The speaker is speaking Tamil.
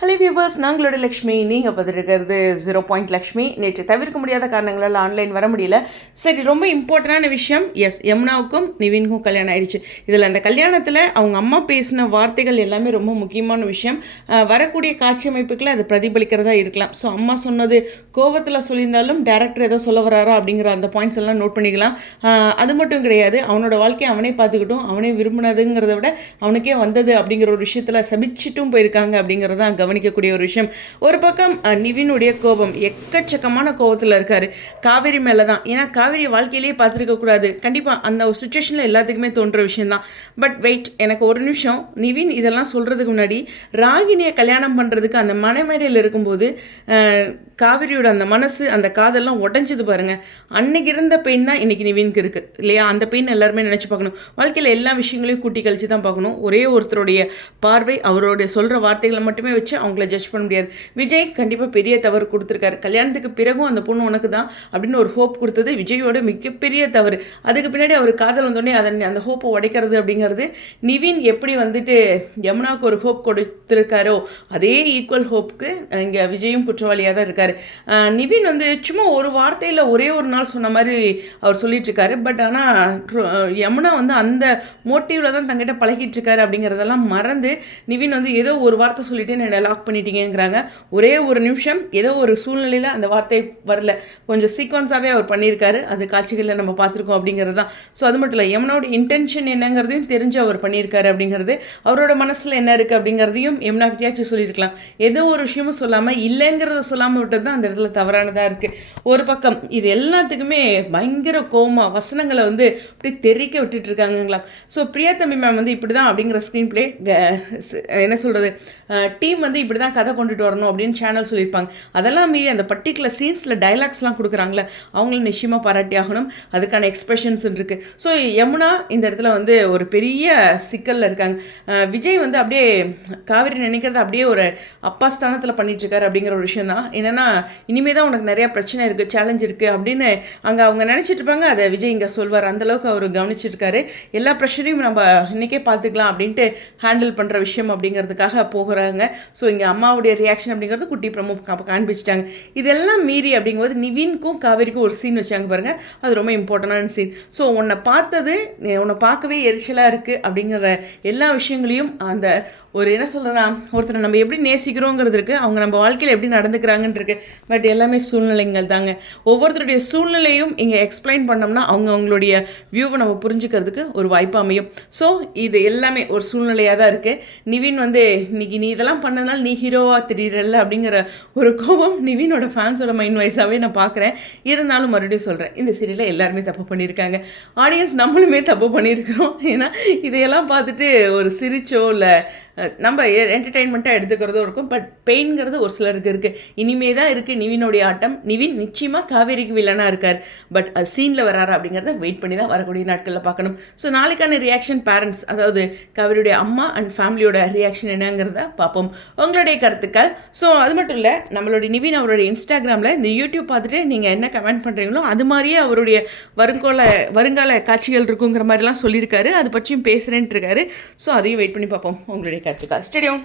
Hello viewers, நாங்களோட Lakshmi. நீங்கள் பார்த்துருக்கிறது 0 லக்ஷ்மி. நேற்று தவிர்க்க முடியாத காரணங்களால் ஆன்லைன் வர முடியல. சரி, ரொம்ப இம்பார்ட்டண்டான விஷயம். எஸ், யமுனாவுக்கும் நிவினுக்கும் கல்யாணம் ஆயிடுச்சு. இதில் அந்த கல்யாணத்தில் அவங்க அம்மா பேசின வார்த்தைகள் எல்லாமே ரொம்ப முக்கியமான விஷயம். வரக்கூடிய காட்சி அமைப்புகளை அது பிரதிபலிக்கிறதா இருக்கலாம். ஸோ அம்மா சொன்னது கோபத்தில் சொல்லியிருந்தாலும் டேரக்டர் ஏதோ சொல்ல வராரா அப்படிங்கிற அந்த பாயிண்ட்ஸ் எல்லாம் நோட் பண்ணிக்கலாம். அது மட்டும் கிடையாது, அவனோட வாழ்க்கையை அவனே பார்த்துக்கிட்டும், அவனே விரும்பினதுங்கிறத விட அவனுக்கே வந்தது அப்படிங்கிற ஒரு விஷயத்தில் சபிச்சிட்டும் போயிருக்காங்க அப்படிங்கிறதான் கவனிக்கக்கூடிய ஒரு விஷயம். ஒரு பக்கம் நிவினுடைய கோபம், எக்கச்சக்கமான கோபத்தில் இருக்காரு காவேரி மேலே தான். ஏன்னா காவேரி வாழ்க்கையிலேயே பார்த்துருக்க கூடாது. கண்டிப்பாக அந்த ஒரு சுச்சுவேஷனில் எல்லாத்துக்குமே தோன்ற விஷயம் தான். பட் வெயிட், எனக்கு ஒரு நிமிஷம். நிவின் இதெல்லாம் சொல்கிறதுக்கு முன்னாடி ராகினியை கல்யாணம் பண்ணுறதுக்கு அந்த மனைமேடையில் இருக்கும்போது காவிரியோட அந்த மனசு, அந்த காதெல்லாம் உடஞ்சது பாருங்கள். அன்னைக்கு இருந்த பெயின் தான் இன்றைக்கி நிவினுக்கு இருக்குது இல்லையா? அந்த பெயின் எல்லாருமே நினச்சி பார்க்கணும். வாழ்க்கையில் எல்லா விஷயங்களையும் கூட்டி கழித்து தான் பார்க்கணும். ஒரே ஒருத்தருடைய பார்வை, அவருடைய சொல்கிற வார்த்தைகளை மட்டுமே வச்சு அவங்கள ஜட்ஜ் பண்ண முடியாது. விஜய் கண்டிப்பாக பெரிய தவறு கொடுத்துருக்காரு. கல்யாணத்துக்கு பிறகும் அந்த பொண்ணு உனக்கு தான் அப்படின்னு ஒரு ஹோப் கொடுத்தது விஜயோட மிகப்பெரிய தவறு. அதுக்கு பின்னாடி அவர் காதல் வந்தோடனே அந்த ஹோப்பை உடைக்கிறது அப்படிங்கிறது, நிவின் எப்படி யமுனாவுக்கு ஒரு ஹோப் கொடுத்துருக்காரோ அதே ஈக்குவல் ஹோப்புக்கு இங்கே விஜயும் குற்றவாளியாக தான் இருக்கார். நிவின் சும்மா ஒரு வார்த்தையில் ஒரே ஒரு நாள் சொன்ன மாதிரி அவர் சொல்லிட்டு இருக்காரு. பட் ஆனால் யமுனா அந்த மோட்டிவில் தான் தங்கிட்ட பழகிட்டு இருக்காரு அப்படிங்கிறதெல்லாம் மறந்து நிவின் ஏதோ ஒரு வார்த்தை சொல்லிட்டு என்னை லாக் பண்ணிட்டீங்கிறாங்க. ஒரே ஒரு நிமிஷம் ஏதோ ஒரு சூழ்நிலையில் அந்த வார்த்தை வரல, கொஞ்சம் சீக்வன்ஸாகவே அவர் பண்ணியிருக்காரு. அது காட்சிகளில் நம்ம பார்த்துருக்கோம் அப்படிங்கிறது தான். ஸோ அது மட்டும் இல்லை, யமுனாவோட இன்டென்ஷன் என்னங்கிறதையும் தெரிஞ்சு அவர் பண்ணியிருக்காரு அப்படிங்கிறது, அவரோட மனசில் என்ன இருக்குது அப்படிங்கிறதையும் யமுனாக்கிட்டேயாச்சும் சொல்லியிருக்கலாம். ஏதோ ஒரு விஷயமும் சொல்லாமல் இல்லைங்கிறத சொல்லாமல் விட்டது தான் அந்த இடத்துல தவறானதாக இருக்குது. ஒரு பக்கம் இது எல்லாத்துக்குமே பயங்கர கோமா வசனங்களை அப்படி தெரிக்க விட்டுட்டு இருக்காங்களா. ஸோ பிரியா தம்பி மேம் இப்படி தான் அப்படிங்கிற ஸ்க்ரீன் பிளே என்ன சொல்கிறது, டீம் இப்படி தான் கதை கொண்டுட்டு வரணும் அப்படின்னு சேனல் சொல்லியிருப்பாங்க. அதெல்லாம் மீறி அந்த பர்டிகுலர் சீன்ஸில் டைலாக்ஸ்லாம் கொடுக்குறாங்களே, அவங்கள நிச்சயமாக பாராட்டி ஆகணும். அதுக்கான எக்ஸ்பிரஷன்ஸ் இருக்குது. ஸோ யமுனா இந்த இடத்துல ஒரு பெரிய சிக்கலில் இருக்காங்க. விஜய் அப்படியே காவிரி நினைக்கிறத அப்படியே ஒரு அப்பா ஸ்தானத்தில் பண்ணிட்டுருக்காரு அப்படிங்கிற ஒரு விஷயம் தான். என்னென்னா, இனிமே தான் உனக்கு நிறையா பிரச்சனை இருக்குது, சேலஞ்ச் இருக்குது அப்படின்னு அங்கே அவங்க நினச்சிட்டு இருப்பாங்க. அதை விஜய் இங்கே சொல்வார். அந்தளவுக்கு அவர் கவனிச்சிருக்காரு. எல்லா ப்ரெஷரையும் நம்ம இன்றைக்கே பார்த்துக்கலாம் அப்படின்ட்டு ஹேண்டில் பண்ணுற விஷயம் அப்படிங்கிறதுக்காக போகிறாங்க. ஸோ இங்கே அம்மாவுடைய ரியாக்ஷன் அப்படிங்கிறது குட்டி ப்ரமோ காண்பிச்சிட்டாங்க. இதெல்லாம் மீறி அப்படிங்கும்போது நிவினுக்கும் காவேரிக்கும் ஒரு சீன் வச்சாங்க பாருங்கள். அது ரொம்ப இம்பார்ட்டண்டான சீன். ஸோ உன்னை பார்க்கவே எரிச்சலாக இருக்குது அப்படிங்கிற எல்லா விஷயங்களையும் அந்த ஒரு என்ன சொல்கிறேன்னா, ஒருத்தரை நம்ம எப்படி நேசிக்கிறோங்கிறது இருக்குது, அவங்க நம்ம வாழ்க்கையில் எப்படி நடந்துக்கிறாங்கன்னு இருக்குது. பட் எல்லாமே சூழ்நிலைகள் தாங்க. ஒவ்வொருத்தருடைய சூழ்நிலையும் இங்கே எக்ஸ்பிளைன் பண்ணோம்னா அவங்களுடைய வியூவை நம்ம புரிஞ்சுக்கிறதுக்கு ஒரு வாய்ப்பு அமையும். ஸோ இது எல்லாமே ஒரு சூழ்நிலையாக தான் இருக்குது. நிவின் இன்னைக்கு நீ இதெல்லாம் பண்ணதுனால நீ ஹீரோவாக திடீரல்ல அப்படிங்கிற ஒரு கோபம் நிவினோட ஃபேன்ஸோட மைண்ட் வைஸாகவே நான் பார்க்குறேன். இருந்தாலும் மறுபடியும் சொல்கிறேன், இந்த சீரியலில் எல்லாருமே தப்பு பண்ணியிருக்காங்க. ஆடியன்ஸ் நம்மளுமே தப்பு பண்ணியிருக்கிறோம். ஏன்னா இதையெல்லாம் பார்த்துட்டு ஒரு சிரிச்சோ இல்லை நம்ம என்டர்டெயின்மெண்ட்டாக எடுத்துக்கிறதும் இருக்கும். பட் பெயின்ங்கிறது ஒரு சிலருக்கு இருக்குது. இனிமே தான் இருக்குது நிவினுடைய ஆட்டம். நிவின் நிச்சயமாக காவேரிக்கு வில்லனாக இருக்கார். பட் அது சீனில் வராரு அப்படிங்கிறத வெயிட் பண்ணி தான் வரக்கூடிய நாட்களில் பார்க்கணும். ஸோ நாளைக்கான ரியாக்ஷன் பேரண்ட்ஸ், அதாவது காவேரியுடைய அம்மா அண்ட் ஃபேமிலியோட ரியாக்ஷன் என்னங்கிறத பார்ப்போம். உங்களுடைய கருத்துக்கள். ஸோ அது மட்டும் இல்லை, நம்மளுடைய நிவின் அவருடைய இன்ஸ்டாகிராமில் இந்த யூடியூப் பார்த்துட்டு நீங்கள் என்ன கமெண்ட் பண்ணுறீங்களோ அது மாதிரியே அவருடைய வருங்கால காட்சிகள் இருக்குங்கிற மாதிரிலாம் சொல்லியிருக்காரு. அது பற்றியும் பேசுகிறேன்ட்டு இருக்காரு. ஸோ அதையும் வெயிட் பண்ணி பார்ப்போம். உங்களுடைய கருத்துக்கள். ஸ்டேடியம்.